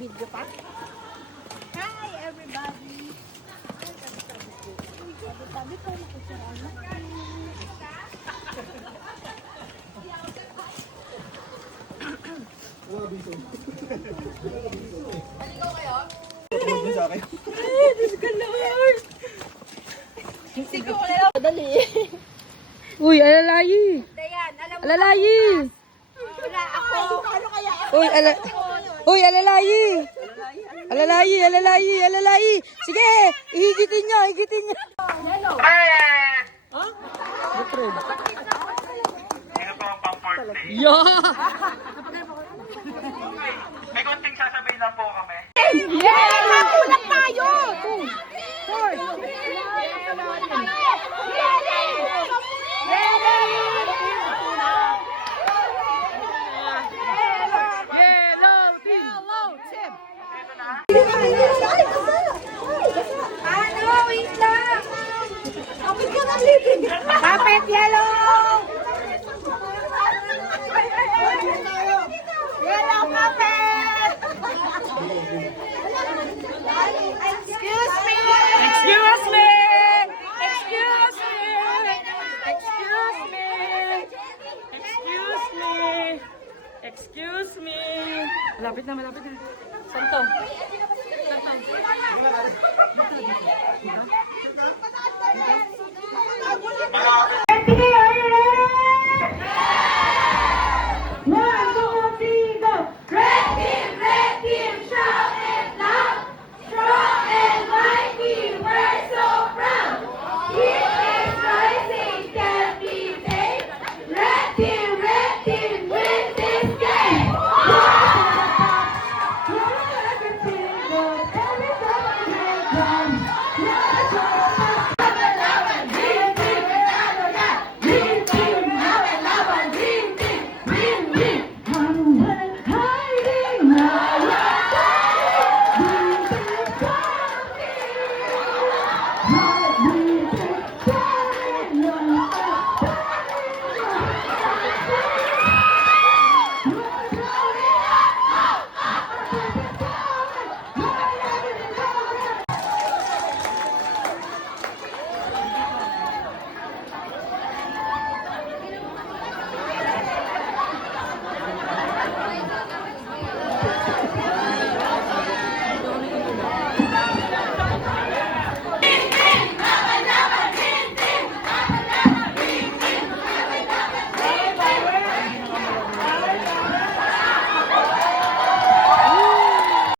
Video pa? Hi everybody! Sabi ko nakisiraan na. Maligaw kayo? Diyos ka Lord! Sigaw ko na lang. Dali. Uy, alalayi! Dayan, alam mo. Alalayi! Wala ako. Ano kaya? Uy, alalayi! Alalayi, alalayi, alalayi! Sige! Ihigitin niyo, ihigitin niyo! Yo! May konting sasabihin lang po kami. Yeah! Nakulat tayo! Ano? Wait lang. Kapit yellow! Yellow kapit! Excuse me! Excuse me! Excuse me! Excuse me! Excuse me! Excuse me! Malapit na, malapit na. Saan to? Malapit